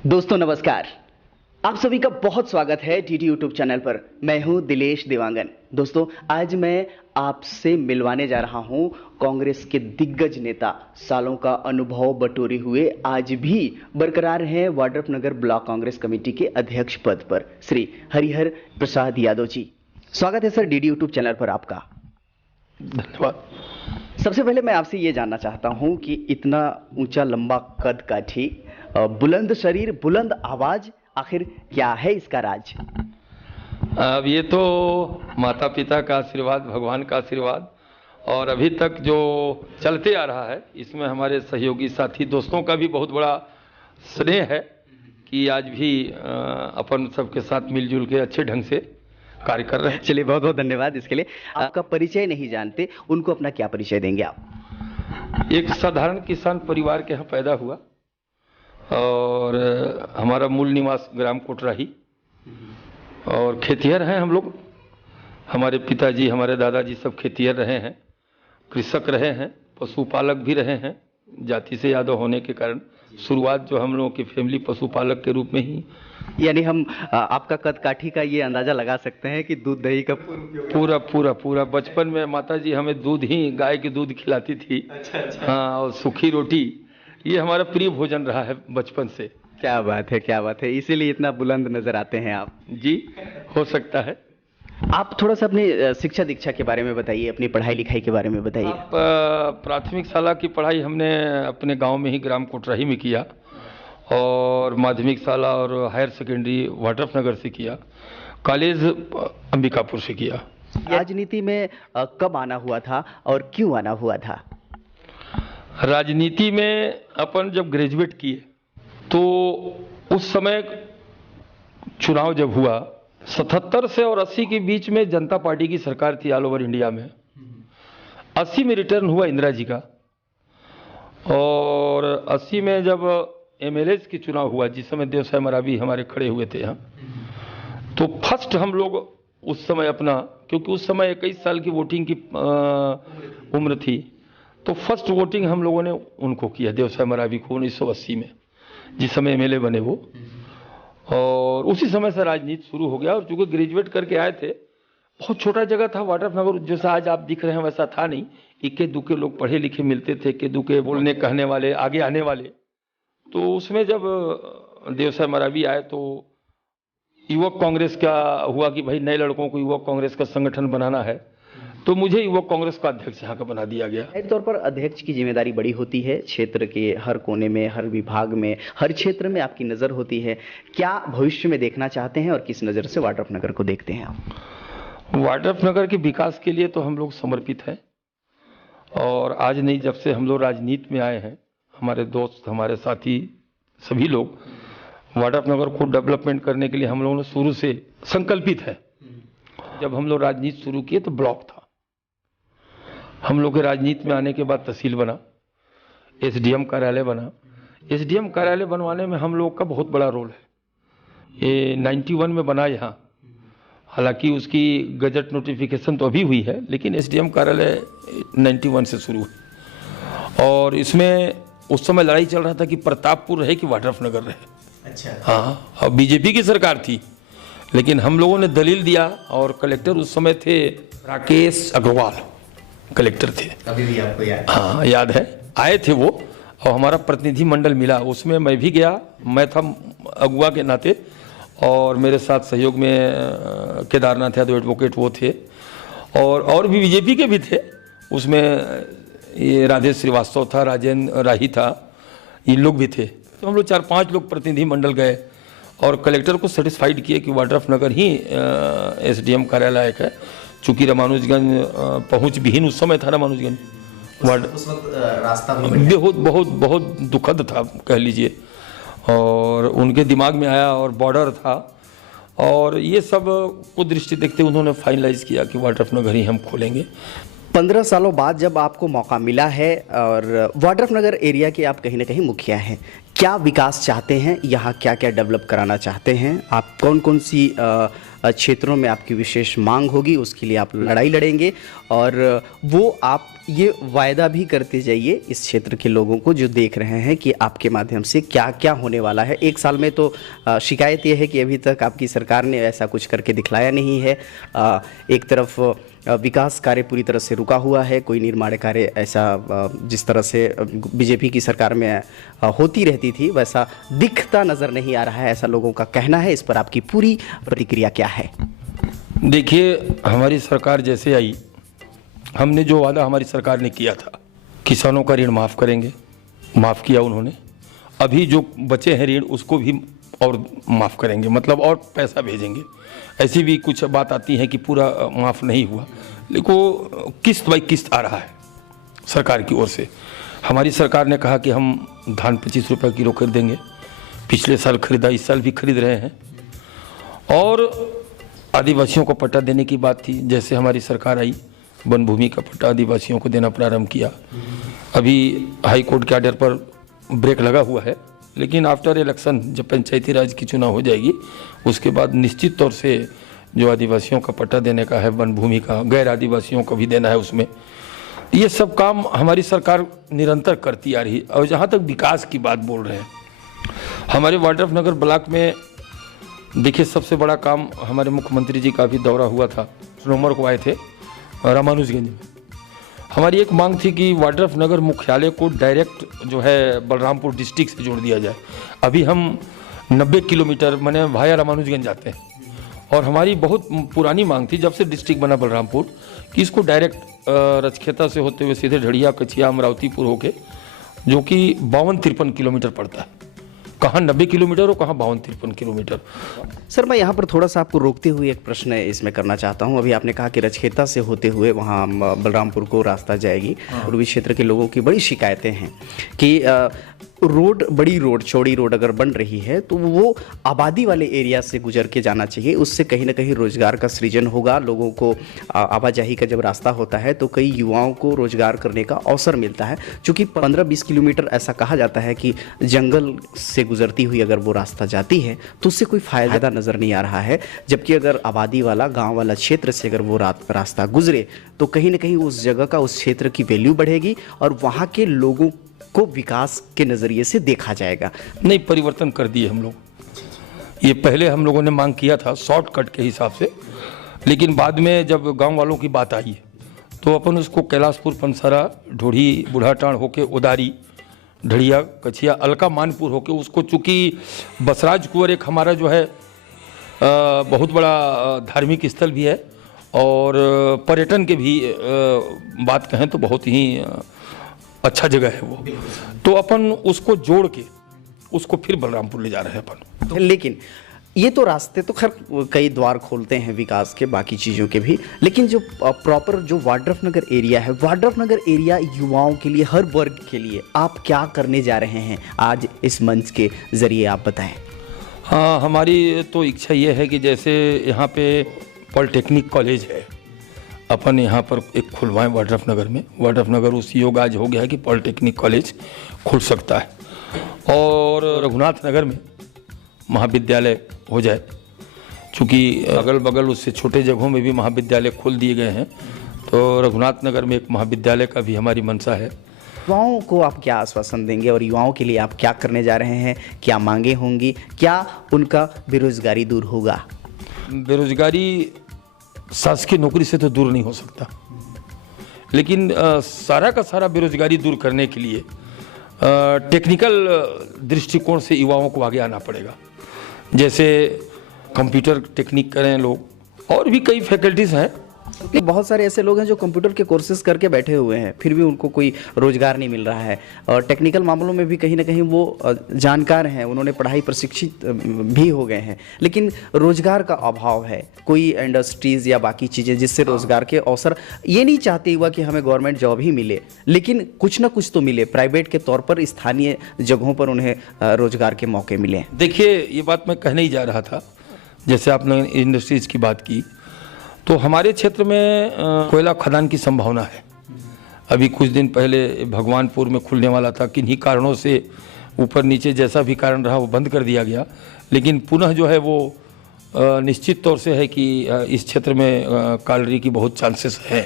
दोस्तों नमस्कार। आप सभी का बहुत स्वागत है टीटी यूट्यूब चैनल पर। मैं हूं दिलेश देवांगन। दोस्तों आज मैं आपसे मिलवाने जा रहा हूं कांग्रेस के दिग्गज नेता, सालों का अनुभव बटोरे हुए आज भी बरकरार हैं वाड्रफनगर ब्लॉक कांग्रेस कमेटी के अध्यक्ष पद पर, श्री हरिहर प्रसाद यादव जी। स्वागत है सर डीडी यूट्यूब चैनल पर आपका। धन्यवाद। सबसे पहले मैं आपसे ये जानना चाहता हूं कि इतना ऊंचा लंबा कद काठी, बुलंद शरीर, बुलंद आवाज, आखिर क्या है इसका राज? अब ये तो माता पिता का आशीर्वाद, भगवान का आशीर्वाद और अभी तक जो चलते आ रहा है, इसमें हमारे सहयोगी साथी दोस्तों का भी बहुत बड़ा स्नेह है कि आज भी अपन सबके साथ मिलजुल के अच्छे ढंग से कार्य कर रहे हैं। चलिए बहुत बहुत धन्यवाद इसके लिए। आपका परिचय नहीं जानते, उनको अपना क्या परिचय देंगे आप? एक साधारण किसान परिवार के यहाँ पैदा हुआ और हमारा मूल निवास ग्राम कोटराही और खेतिहर हैं हम लोग। हमारे पिताजी, हमारे दादाजी सब खेतिहर रहे हैं, कृषक रहे हैं, पशुपालक भी रहे हैं। जाति से यादव होने के कारण शुरुआत जो हम लोगों की फैमिली पशुपालक के रूप में ही, यानी हम आपका कद काठी का ये अंदाजा लगा सकते हैं कि दूध दही का पूरा बचपन में माताजी हमें दूध ही, गाय के दूध खिलाती थी। अच्छा। हाँ, और सूखी रोटी, ये हमारा प्रिय भोजन रहा है बचपन से। क्या बात है, क्या बात है, इसीलिए इतना बुलंद नजर आते हैं आप जी। हो सकता है। आप थोड़ा सा अपनी शिक्षा दीक्षा के बारे में बताइए, अपनी पढ़ाई लिखाई के बारे में बताइए। प्राथमिक शाला की पढ़ाई हमने अपने गांव में ही ग्राम कोटराही में किया और माध्यमिक शाला और हायर सेकेंडरी वाड्रफनगर से किया। कॉलेज अंबिकापुर से किया। राजनीति में कब आना हुआ था और क्यों आना हुआ था? राजनीति में अपन जब ग्रेजुएट किए तो उस समय चुनाव जब हुआ, 77 से और 80 के बीच में जनता पार्टी की सरकार थी ऑल ओवर इंडिया में। 80 में रिटर्न हुआ इंदिरा जी का और 80 में जब एमएलए की चुनाव हुआ, जिस समय देवसाय मरावी हमारे खड़े हुए थे यहाँ, तो फर्स्ट हम लोग उस समय अपना, क्योंकि उस समय 21 साल की वोटिंग की उम्र थी, तो फर्स्ट वोटिंग हम लोगों ने उनको किया, देवसाय मरावी को, 1980 में, जिस समय एमएलए बने वो। और उसी समय से राजनीति शुरू हो गया। और चूंकि ग्रेजुएट करके आए थे, बहुत छोटा जगह था वाड्रफनगर, जैसा आज आप दिख रहे हैं वैसा था नहीं। इक्के दुक्के लोग पढ़े लिखे मिलते थे, इक्के दुक्के बोलने कहने वाले, आगे आने वाले। तो उसमें जब देवसाय मरावी आए तो युवक कांग्रेस का हुआ कि भाई नए लड़कों को युवक कांग्रेस का संगठन बनाना है, तो मुझे युवक कांग्रेस का अध्यक्ष यहाँ का बना दिया गया। जाहिर तौर पर अध्यक्ष की जिम्मेदारी बड़ी होती है, क्षेत्र के हर कोने में, हर विभाग में, हर क्षेत्र में आपकी नज़र होती है। क्या भविष्य में देखना चाहते हैं और किस नज़र से वाड्रफनगर को देखते हैं आप? वाड्रफनगर के विकास के लिए तो हम लोग समर्पित हैं और आज नहीं, जब से हम लोग राजनीति में आए हैं, हमारे दोस्त, हमारे साथी सभी लोग वाड्रफनगर को डेवलपमेंट करने के लिए हम लोगों ने शुरू से संकल्पित है। जब हम लोग राजनीति शुरू किए तो ब्लॉक था। हम लोग के राजनीति में आने के बाद तहसील बना, एसडीएम कार्यालय बना। एसडीएम कार्यालय बनवाने में हम लोग का बहुत बड़ा रोल है। ये 91 में बना यहाँ, हालांकि उसकी गजट नोटिफिकेशन तो अभी हुई है, लेकिन एसडीएम कार्यालय 91 से शुरू है। और इसमें उस समय लड़ाई चल रहा था कि प्रतापपुर रहे कि वाड्रफनगर रहे। अच्छा। हाँ, और बीजेपी की सरकार थी, लेकिन हम लोगों ने दलील दिया और कलेक्टर उस समय थे राकेश अग्रवाल, कलेक्टर थे। अभी भी आपको याद? हाँ याद है, आए थे वो और हमारा प्रतिनिधि मंडल मिला, उसमें मैं भी गया। मैं था अगुआ के नाते और मेरे साथ सहयोग में केदारनाथ यादव एडवोकेट वो थे और भी बीजेपी के भी थे। उसमें ये राधेश श्रीवास्तव था, राजेंद्र राही था, ये लोग भी थे। तो हम लोग 4-5 लोग प्रतिनिधि मंडल गए और कलेक्टर को सेटिस्फाइड किए कि वाड्रफनगर ही एसडीएम कार्यालय है। चूँकि रामानुजगंज पहुँच विहीन उस समय था रामानुजगंज, उस वक्त रास्ता बहुत दुखद था कह लीजिए, और उनके दिमाग में आया और बॉर्डर था और ये सब को दृष्टि देखते उन्होंने फाइनलाइज किया कि वाड्रफनगर ही हम खोलेंगे। 15 सालों बाद जब आपको मौका मिला है और वाड्रफनगर एरिया के आप कहीं ना कहीं मुखिया हैं, क्या विकास चाहते हैं, यहाँ क्या क्या डेवलप कराना चाहते हैं आप? कौन कौन सी क्षेत्रों में आपकी विशेष मांग होगी, उसके लिए आप लड़ाई लड़ेंगे और वो आप ये वायदा भी करते जाइए इस क्षेत्र के लोगों को जो देख रहे हैं कि आपके माध्यम से क्या क्या होने वाला है। एक साल में तो शिकायत ये है कि अभी तक आपकी सरकार ने ऐसा कुछ करके दिखलाया नहीं है। एक तरफ विकास कार्य पूरी तरह से रुका हुआ है, कोई निर्माण कार्य ऐसा जिस तरह से बीजेपी की सरकार में होती रहती थी वैसा दिखता नज़र नहीं आ रहा है, ऐसा लोगों का कहना है। इस पर आपकी पूरी प्रतिक्रिया क्या है? देखिए, हमारी सरकार जैसे आई, हमने जो वादा हमारी सरकार ने किया था, किसानों का ऋण माफ़ करेंगे, माफ़ किया उन्होंने। अभी जो बचे हैं ऋण उसको भी और माफ़ करेंगे, मतलब और पैसा भेजेंगे। ऐसी भी कुछ बात आती है कि पूरा माफ़ नहीं हुआ, लेकिन किस्त बाई किस्त आ रहा है सरकार की ओर से। हमारी सरकार ने कहा कि हम धान 25 रुपये किलो खरीदेंगे, पिछले साल खरीदा, इस साल भी खरीद रहे हैं। और आदिवासियों को पट्टा देने की बात थी, जैसे हमारी सरकार आई वन भूमि का पट्टा आदिवासियों को देना प्रारंभ किया। अभी हाई कोर्ट के आर्डर पर ब्रेक लगा हुआ है, लेकिन आफ्टर इलेक्शन जब पंचायती राज की चुनाव हो जाएगी उसके बाद निश्चित तौर से जो आदिवासियों का पट्टा देने का है, वन भूमि का, गैर आदिवासियों को भी देना है, उसमें ये सब काम हमारी सरकार निरंतर करती आ रही है। और जहाँ तक विकास की बात बोल रहे हैं, हमारे वाड्रफनगर ब्लॉक में देखिए सबसे बड़ा काम, हमारे मुख्यमंत्री जी का भी दौरा हुआ था, नवंबर को आए थे रामानुजगंज में। हमारी एक मांग थी कि वाड्रफनगर मुख्यालय को डायरेक्ट जो है बलरामपुर डिस्ट्रिक्ट से जोड़ दिया जाए। अभी हम 90 किलोमीटर मैंने भाया रामानुजगंज जाते हैं, और हमारी बहुत पुरानी मांग थी जब से डिस्ट्रिक्ट बना बलरामपुर कि इसको डायरेक्ट रजखेता से होते हुए सीधे ढड़िया, कचिया, अमरावतीपुर होके, जो कि 52-53 किलोमीटर पड़ता है। कहाँ 90 किलोमीटर और कहाँ 52-53 किलोमीटर। सर, मैं यहाँ पर थोड़ा सा आपको रोकते हुए एक प्रश्न इसमें करना चाहता हूँ। अभी आपने कहा कि रजखेता से होते हुए वहाँ बलरामपुर को रास्ता जाएगी। पूर्वी क्षेत्र के लोगों की बड़ी शिकायतें हैं कि रोड, बड़ी रोड, चौड़ी रोड अगर बन रही है तो वो आबादी वाले एरिया से गुजर के जाना चाहिए। उससे कहीं ना कहीं रोजगार का सृजन होगा, लोगों को आवाजाही का जब रास्ता होता है तो कई युवाओं को रोजगार करने का अवसर मिलता है। चूँकि 15-20 किलोमीटर ऐसा कहा जाता है कि जंगल से गुजरती हुई अगर वो रास्ता जाती है तो उससे कोई फ़ायदा नज़र नहीं आ रहा है। जबकि अगर आबादी वाला, गाँव वाला क्षेत्र से अगर वो रास्ता गुजरे तो कहीं ना कहीं उस जगह का, उस क्षेत्र की वैल्यू बढ़ेगी और वहाँ के लोगों को विकास के नज़रिए से देखा जाएगा। नहीं, परिवर्तन कर दिए हम लोग। ये पहले हम लोगों ने मांग किया था शॉर्टकट के हिसाब से, लेकिन बाद में जब गांव वालों की बात आई तो अपन उसको कैलाशपुर, पंसरा, ढोढ़ी, बूढ़ाटांड़ होके उदारी, ढड़िया, कचिया, अलका, मानपुर होके उसको, चूँकि बसराज कुंवर एक हमारा जो है बहुत बड़ा धार्मिक स्थल भी है और पर्यटन के भी बात कहें तो बहुत ही अच्छा जगह है वो, तो अपन उसको जोड़ के उसको फिर बलरामपुर ले जा रहे हैं अपन। लेकिन ये तो रास्ते तो खैर कई द्वार खोलते हैं विकास के, बाकी चीज़ों के भी, लेकिन जो प्रॉपर जो वाड्रफनगर एरिया है, वाड्रफनगर एरिया युवाओं के लिए, हर वर्ग के लिए आप क्या करने जा रहे हैं आज इस मंच के ज़रिए, आप बताएं। हाँ, हमारी तो इच्छा ये है कि जैसे यहाँ पे पॉलिटेक्निक कॉलेज है, अपन यहाँ पर एक खुलवाएं वाड्रफनगर में। वाड्रफनगर उस योग आज हो गया है कि पॉलिटेक्निक कॉलेज खुल सकता है, और रघुनाथ नगर में महाविद्यालय हो जाए। चूँकि अगल बगल उससे छोटे जगहों में भी महाविद्यालय खोल दिए गए हैं, तो रघुनाथ नगर में एक महाविद्यालय का भी हमारी मंशा है। युवाओं को आप क्या आश्वासन देंगे और युवाओं के लिए आप क्या करने जा रहे हैं? क्या मांगे होंगी? क्या उनका बेरोजगारी दूर होगा? बेरोजगारी शासकीय नौकरी से तो दूर नहीं हो सकता, लेकिन सारा का सारा बेरोजगारी दूर करने के लिए टेक्निकल दृष्टिकोण से युवाओं को आगे आना पड़ेगा। जैसे कंप्यूटर टेक्निक करें लोग, और भी कई फैकल्टीज़ हैं। बहुत सारे ऐसे लोग हैं जो कंप्यूटर के कोर्सेज करके बैठे हुए हैं, फिर भी उनको कोई रोजगार नहीं मिल रहा है। और टेक्निकल मामलों में भी कहीं ना कहीं वो जानकार हैं, उन्होंने पढ़ाई प्रशिक्षित भी हो गए हैं, लेकिन रोजगार का अभाव है। कोई इंडस्ट्रीज़ या बाकी चीज़ें जिससे रोजगार के अवसर, ये नहीं चाहते हुआ कि हमें गवर्नमेंट जॉब ही मिले, लेकिन कुछ ना कुछ तो मिले, प्राइवेट के तौर पर स्थानीय जगहों पर उन्हें रोजगार के मौके मिले। देखिए, ये बात मैं कहने ही जा रहा था, जैसे आपने इंडस्ट्रीज़ की बात की, तो हमारे क्षेत्र में कोयला खदान की संभावना है। अभी कुछ दिन पहले भगवानपुर में खुलने वाला था, किन्हीं कारणों से ऊपर नीचे जैसा भी कारण रहा वो बंद कर दिया गया, लेकिन पुनः जो है वो निश्चित तौर से है कि इस क्षेत्र में कॉलरी की बहुत चांसेस है।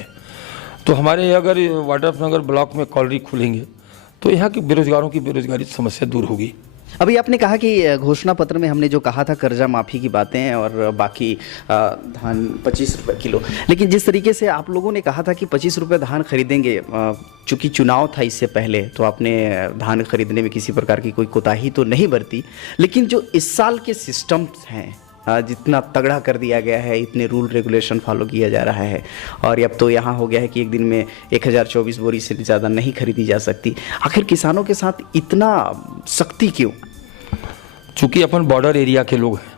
तो हमारे अगर वाड्रफनगर ब्लॉक में कॉलरी खुलेंगे तो यहाँ के बेरोजगारों की बेरोजगारी समस्या दूर होगी। अभी आपने कहा कि घोषणा पत्र में हमने जो कहा था कर्जा माफ़ी की बातें और बाकी धान 25 रुपये किलो, लेकिन जिस तरीके से आप लोगों ने कहा था कि 25 रुपये धान खरीदेंगे, चूँकि चुनाव था इससे पहले, तो आपने धान खरीदने में किसी प्रकार की कोई कोताही तो नहीं बरती। लेकिन जो इस साल के सिस्टम्स हैं, जितना तगड़ा कर दिया गया है, इतने रूल रेगुलेशन फॉलो किया जा रहा है, और अब तो यहाँ हो गया है कि एक दिन में 1024 बोरी से ज़्यादा नहीं खरीदी जा सकती। आखिर किसानों के साथ इतना सख्ती क्यों? चूँकि अपन बॉर्डर एरिया के लोग हैं,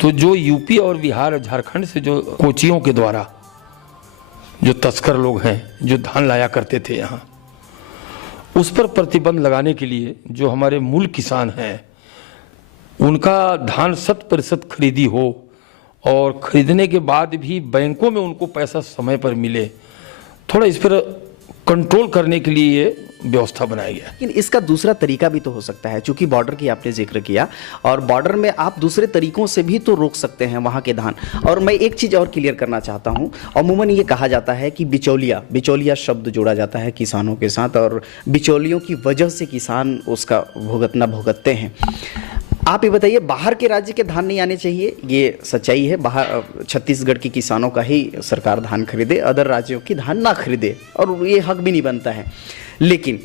तो जो यूपी और बिहार और झारखंड से जो कोचियों के द्वारा जो तस्कर लोग हैं जो धान लाया करते थे यहाँ, उस पर प्रतिबंध लगाने के लिए जो हमारे मूल किसान हैं उनका धान 100% खरीदी हो और खरीदने के बाद भी बैंकों में उनको पैसा समय पर मिले, थोड़ा इस पर कंट्रोल करने के लिए ये व्यवस्था बनाया गया। लेकिन इसका दूसरा तरीका भी तो हो सकता है, क्योंकि बॉर्डर की आपने जिक्र किया, और बॉर्डर में आप दूसरे तरीकों से भी तो रोक सकते हैं वहाँ के धान। और मैं एक चीज़ और क्लियर करना चाहता हूँ, अमूमन ये कहा जाता है कि बिचौलिया शब्द जोड़ा जाता है किसानों के साथ, और बिचौलियों की वजह से किसान उसका भुगतते हैं। आप ये बताइए, बाहर के राज्य के धान नहीं आने चाहिए, ये सच्चाई है, बाहर छत्तीसगढ़ के किसानों का ही सरकार धान खरीदे, अदर राज्यों की धान ना खरीदे, और ये हक भी नहीं बनता है। लेकिन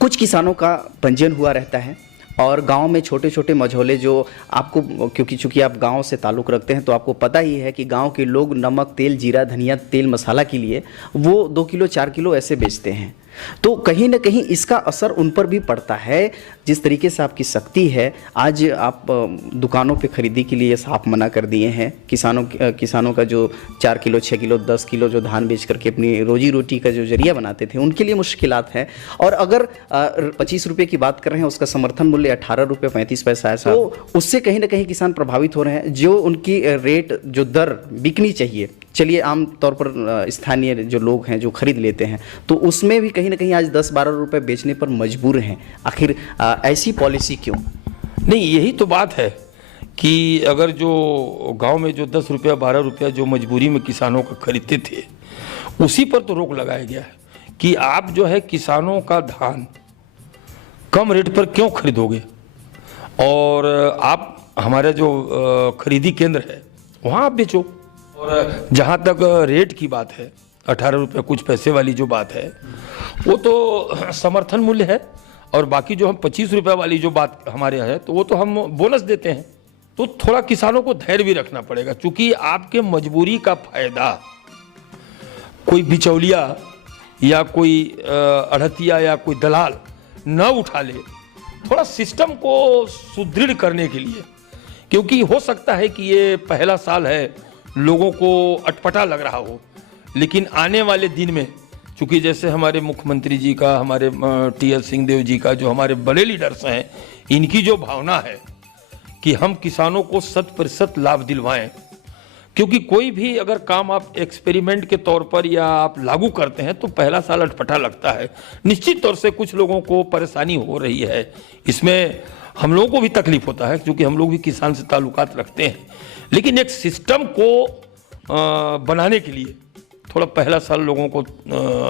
कुछ किसानों का पंजीयन हुआ रहता है, और गांव में छोटे छोटे मझोले जो आपको, क्योंकि चूंकि आप गांव से ताल्लुक़ रखते हैं तो आपको पता ही है कि गांव के लोग नमक, तेल, जीरा, धनिया, तेल, मसाला के लिए वो 2 किलो 4 किलो ऐसे बेचते हैं। तो कहीं ना कहीं इसका असर उन पर भी पड़ता है। जिस तरीके से आपकी सख्ती है, आज आप दुकानों पे खरीदी के लिए साफ मना कर दिए हैं। किसानों का जो 4 किलो 6 किलो 10 किलो जो धान बेच करके अपनी रोजी रोटी का जो जरिया बनाते थे, उनके लिए मुश्किलात हैं। और अगर 25 रुपये की बात कर रहे हैं, उसका समर्थन मूल्य 18 रुपये 35 पैसा है, तो उससे कहीं ना कहीं किसान प्रभावित हो रहे हैं। जो उनकी रेट, जो दर बिकनी चाहिए, चलिए आम तौर पर स्थानीय जो लोग हैं जो खरीद लेते हैं, तो उसमें भी कहीं ना कहीं आज 10-12 रुपये बेचने पर मजबूर हैं। आखिर ऐसी पॉलिसी क्यों? नहीं, यही तो बात है कि अगर जो गांव में जो 10 रुपया 12 रुपया जो मजबूरी में किसानों का खरीदते थे, उसी पर तो रोक लगाया गया है कि आप जो है किसानों का धान कम रेट पर क्यों खरीदोगे, और आप हमारे जो खरीदी केंद्र है वहाँ आप बेचो। और जहाँ तक रेट की बात है, 18 रुपये कुछ पैसे वाली जो बात है, वो तो समर्थन मूल्य है, और बाकी जो हम 25 रुपये वाली जो बात हमारे यहाँ है, तो वो तो हम बोनस देते हैं। तो थोड़ा किसानों को धैर्य भी रखना पड़ेगा, क्योंकि आपके मजबूरी का फायदा कोई बिचौलिया या कोई अड़तिया या कोई दलाल न उठा ले। थोड़ा सिस्टम को सुदृढ़ करने के लिए, क्योंकि हो सकता है कि ये पहला साल है, लोगों को अटपटा लग रहा हो, लेकिन आने वाले दिन में, चूँकि जैसे हमारे मुख्यमंत्री जी का, हमारे टी.एस. सिंहदेव जी का, जो हमारे बड़े लीडर्स हैं, इनकी जो भावना है कि हम किसानों को 100% लाभ दिलवाएं, क्योंकि कोई भी अगर काम आप एक्सपेरिमेंट के तौर पर या आप लागू करते हैं तो पहला साल अटपटा लगता है। निश्चित तौर से कुछ लोगों को परेशानी हो रही है, इसमें हम लोगों को भी तकलीफ होता है, क्योंकि हम लोग भी किसान से ताल्लुकात रखते हैं। लेकिन एक सिस्टम को बनाने के लिए थोड़ा पहला साल लोगों को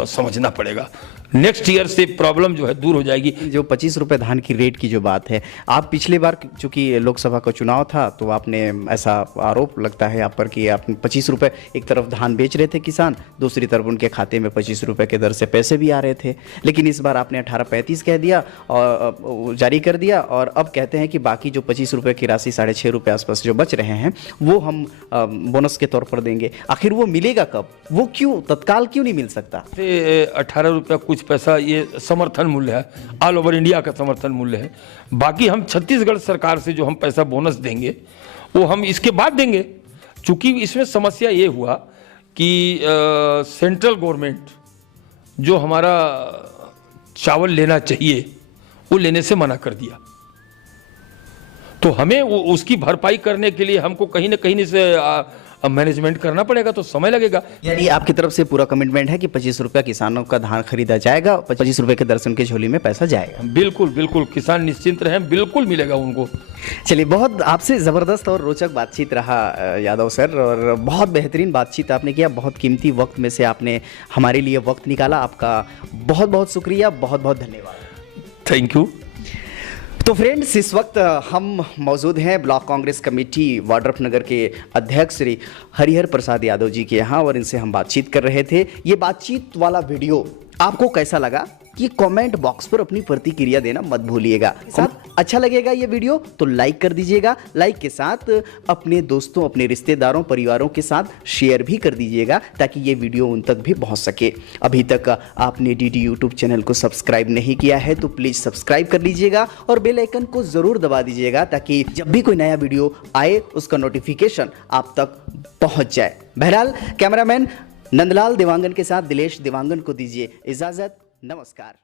समझना पड़ेगा। नेक्स्ट ईयर से प्रॉब्लम जो है दूर हो जाएगी। जो 25 रुपये धान की रेट की जो बात है, आप पिछले बार चूंकि लोकसभा का चुनाव था तो आपने ऐसा आरोप लगता है आप पर कि आप 25 रुपये, एक तरफ धान बेच रहे थे किसान, दूसरी तरफ उनके खाते में 25 रुपये के दर से पैसे भी आ रहे थे। लेकिन इस बार आपने 18.35 कह दिया और जारी कर दिया, और अब कहते हैं कि बाकी जो 25 रुपये की राशि 6.5 रुपये आसपास जो बच रहे हैं वो हम बोनस के तौर पर देंगे। आखिर वो मिलेगा कब? वो क्यों तत्काल क्यों नहीं मिल सकता? 18 रुपया कुछ पैसा ये समर्थन मूल्य है, ऑल ओवर इंडिया का समर्थन मूल्य है। बाकी हम छत्तीसगढ़ सरकार से जो हम पैसा बोनस देंगे वो हम इसके बाद देंगे। चूंकि इसमें समस्या ये हुआ कि सेंट्रल गवर्नमेंट जो हमारा चावल लेना चाहिए वो लेने से मना कर दिया, तो हमें उसकी भरपाई करने के लिए हमको कहीं ना कहीं से अब मैनेजमेंट करना पड़ेगा तो समय लगेगा। यानी आपकी तरफ से पूरा कमिटमेंट है कि 25 रुपया किसानों का धान खरीदा जाएगा, 25 रुपए के दर्शन की झोली में पैसा जाएगा। बिल्कुल बिल्कुल, किसान निश्चिंत रहें, बिल्कुल मिलेगा उनको। चलिए, बहुत आपसे ज़बरदस्त और रोचक बातचीत रहा यादव सर, और बहुत बेहतरीन बातचीत आपने किया। बहुत कीमती वक्त में से आपने हमारे लिए वक्त निकाला। आपका बहुत बहुत शुक्रिया, बहुत बहुत धन्यवाद। Thank you. तो फ्रेंड्स, इस वक्त हम मौजूद हैं ब्लॉक कांग्रेस कमेटी वाड्रफनगर के अध्यक्ष श्री हरिहर प्रसाद यादव जी के यहाँ, और इनसे हम बातचीत कर रहे थे। ये बातचीत वाला वीडियो आपको कैसा लगा कि कमेंट बॉक्स पर अपनी प्रतिक्रिया देना मत भूलिएगा। अच्छा लगेगा ये वीडियो तो लाइक कर दीजिएगा। लाइक के साथ अपने दोस्तों, अपने रिश्तेदारों, परिवारों के साथ शेयर भी कर दीजिएगा ताकि ये वीडियो उन तक भी पहुंच सके। अभी तक आपने डीडी यूट्यूब चैनल को सब्सक्राइब नहीं किया है तो प्लीज़ सब्सक्राइब कर लीजिएगा और बेल आइकन को ज़रूर दबा दीजिएगा ताकि जब भी कोई नया वीडियो आए उसका नोटिफिकेशन आप तक पहुँच जाए। बहरहाल, कैमरामैन नंदलाल देवांगन के साथ दिलेश देवांगन को दीजिए इजाज़त। नमस्कार।